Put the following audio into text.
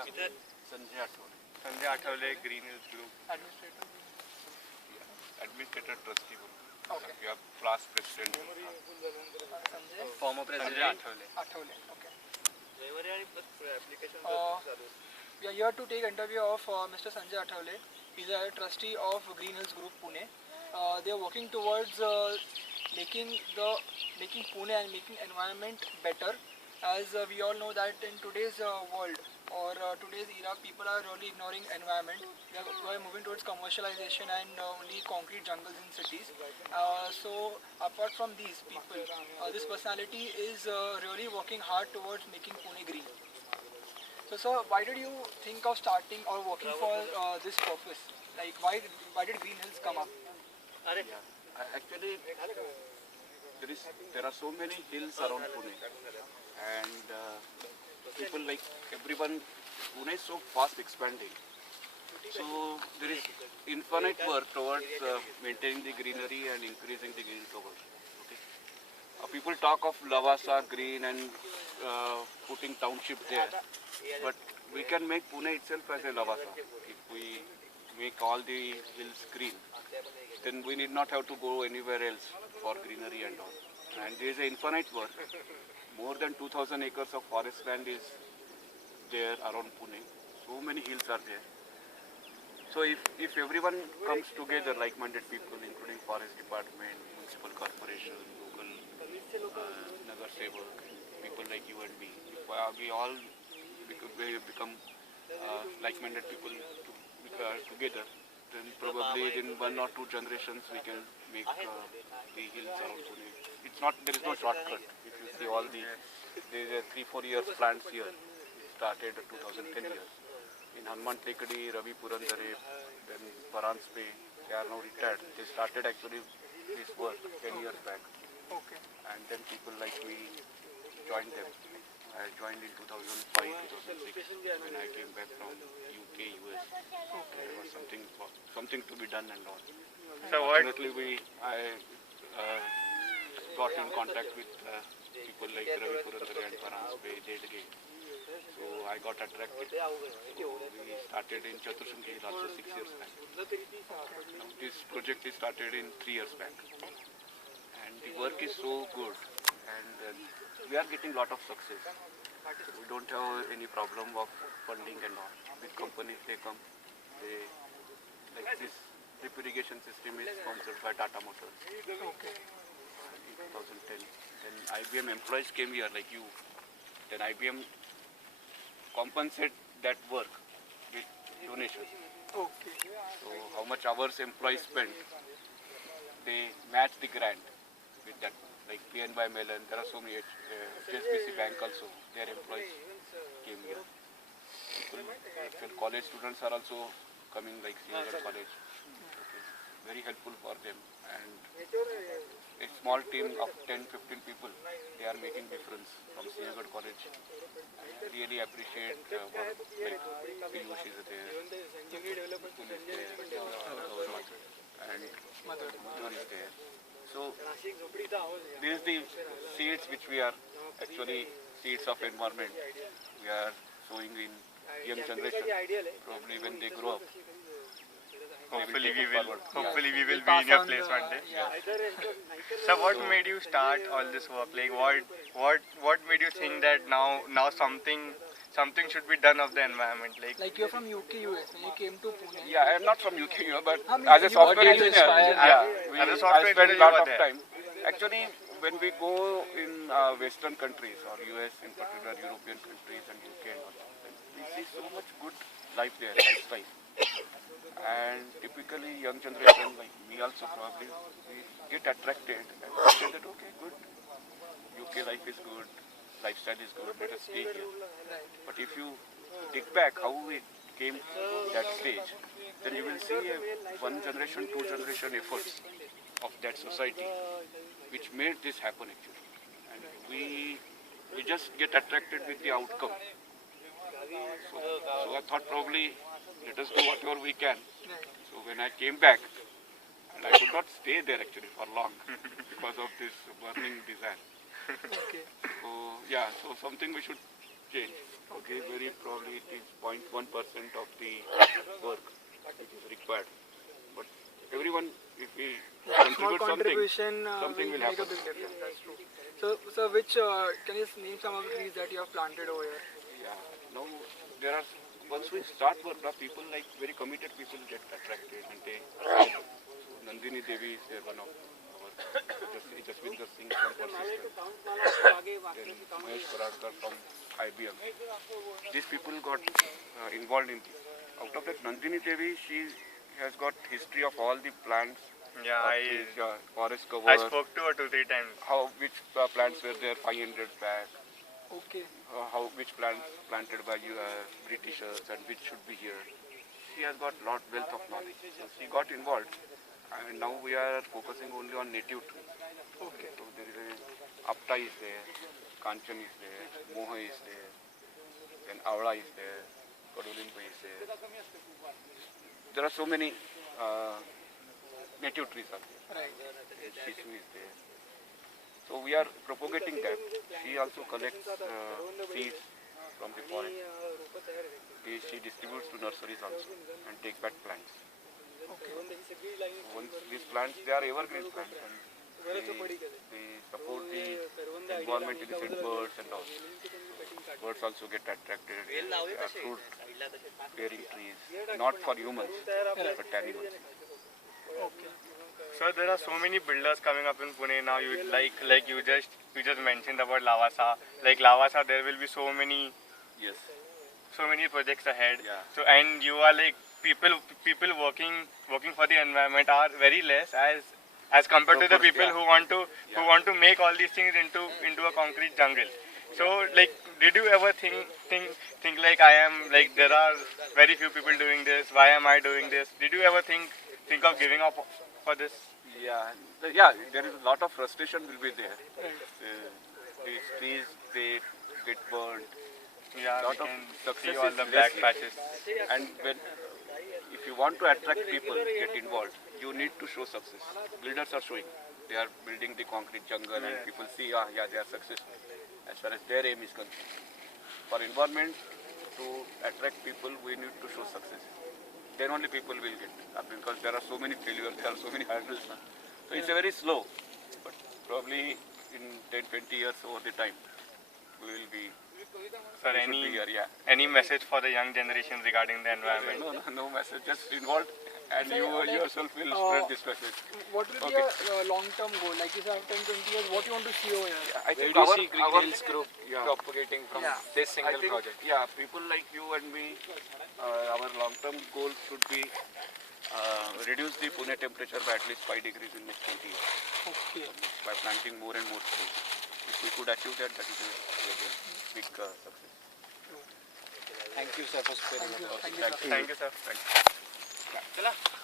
Sanjay Athawale. Sanjay Athawale, Green Hills Group. Administrator. Administrator trustee. Okay. We are class president. Sanjay Former President. Sanjay Athawale. Athawale. Okay. We are here to take interview of Mr. Sanjay Athawale. He is a trustee of Green Hills Group Pune. They are working towards making Pune and making environment better. As we all know that in today's world or today's era, people are really ignoring environment. We are moving towards commercialization and only concrete jungles in cities. So apart from these people, this personality is really working hard towards making Pune green. So sir, why did you think of starting or working for this purpose? Like why did Green Hills come up? Actually, there are so many hills around Pune, and people like everyone. Pune is so fast expanding, so there is infinite work towards maintaining the greenery and increasing the green cover. Okay, people talk of Lavasa green and putting township there, but we can make Pune itself as a Lavasa if we make all the hills green. Then we need not have to go anywhere else for greenery and all. And there is an infinite work. More than 2,000 acres of forest land is there around Pune. So many hills are there. So if everyone comes together, like-minded people, including forest department, municipal corporation, local Nagar Sevak, people like you and me, we all become like-minded people together, then probably in 1 or 2 generations we can make the hills around Pune. There is no shortcut. If you see all there is a 3-4 years plans here. It started 2010 years. In Hanuman Tekadi, Ravi Purandare, then Paranspe, they are now retired. They started actually this work 10 years back. Okay. And then people like me joined them. I joined in 2005, 2006 when I came back from UK, US. There was something to be done and all. So what? Fortunately, I got in contact with people like Ravi Purandare and Paranspe, Jedge. So I got attracted. So we started in Chaturshangi also 6 years back. Now this project is started in 3 years back. And the work is so good. And we are getting lot of success. We don't have any problem of funding and all. Big companies, they come, like this drip irrigation system is sponsored by Tata Motors in 2010. Then IBM employees came here like you. Then IBM compensate that work with donation. Okay. So how much hours employees spend, they match the grant with that. Like PNB Mellon, there are so many, HSBC Bank also, their employees came here. Actual college students are also coming like Srinagar College. Okay. Very helpful for them. And a small team of 10-15 people, they are making difference from Srinagar College. I really appreciate what like Piyush is there, Pune is there, and Madhur is there. So this is the seeds which we are actually seeds of environment. We are sowing in young generation. Probably when they grow up, Hopefully we will be pass in your on place the- one day. yeah. So what made you start all this work? Like what made you think that now something should be done of the environment? Like you're from UK, US, and you came to Pune. yeah, I am not from UK, but I mean, as a you software were engineer, inspired. yeah, As a software I spend engineer, a lot you were of there. time. Actually, when we go in Western countries or US in particular, European countries and UK and all, we see so much good life there, lifestyle. And typically young generation like me also probably, we get attracted and we say that okay, good, UK life is good, lifestyle is good, let us stay here. But if you dig back how it came to that stage, then you will see a 1 generation, 2 generation efforts of that society which made this happen actually. And we just get attracted with the outcome. So I thought probably let us do whatever we can. So when I came back, and I could not stay there actually for long because of this burning desire. Okay. So yeah, so something we should change. Okay, very probably it is 0.1% of the work which is required. But everyone, if we Small contribute contribution something will make a happen. big difference. That's true. So which can you name some of the trees that you have planted over here? Yeah. Now there are, once we start work, now people like very committed people get attracted and they. Nandini Devi is there, one of our Jaswinder Singh from Persistent. Then Mahesh Paradkar from IBM. These people got involved in this. Out of that, Nandini Devi, she has got history of all the plants. Yeah, Forest cover. I spoke to her 2-3 times. Which plants were there 500 back. Okay. Which plants planted by Britishers and which should be here. She has got wealth of knowledge. So she got involved, and now we are focusing only on native trees. Okay. So there is Apta is there, Kanchan is there, Moha is there, then Avla is there, Kadulimpa is there. There are so many native trees are there. Right. Shishu is there. So we are propagating that. She also collects seeds from the forest. She distributes to nurseries also and take back plants. Okay. Once these plants, they are evergreen plants and they support the environment in the set birds and all. Birds also get attracted. They are fruit bearing trees, not for humans, but animals. Okay. So there are so many builders coming up in Pune now. You you just mentioned about Lavasa. Like Lavasa, there will be so many Yes. projects ahead. Yeah. So and you are like people working for the environment are very less as compared to the people who want to make all these things into a concrete jungle. So like, did you ever think like I am like there are very few people doing this? Why am I doing this? Did you ever think of giving up for this? Yeah, there is a lot of frustration will be there. These trees, they get burned. Yeah, Lot we of can success see all is the less black here. patches. And if you want to attract people, get involved, you need to show success. Builders are showing. They are building the concrete jungle and people see, they are successful as far as their aim is concerned. For environment, to attract people, we need to show success. Then only people will get. Because there are so many failures, there are so many hurdles. So it's a very slow, but probably in 10-20 years over the time, we will be. Sir, we should be here, yeah. any message for the young generation regarding the environment? No message, just involved, and you yourself will spread this message. What will be your long-term goal? Like you said, 10-20 years, what you want to see over here? I think Where do you see Green Hills Group Yeah. propagating from this single I think, project? Yeah, people like you and me, our long-term goal should be reduce the Pune temperature by at least 5 degrees in next 20 years Okay. by planting more and more trees. If we could achieve that, that is a big success. Thank you, sir, for sparing Thank you. us. Thank you, sir. Thank you, sir.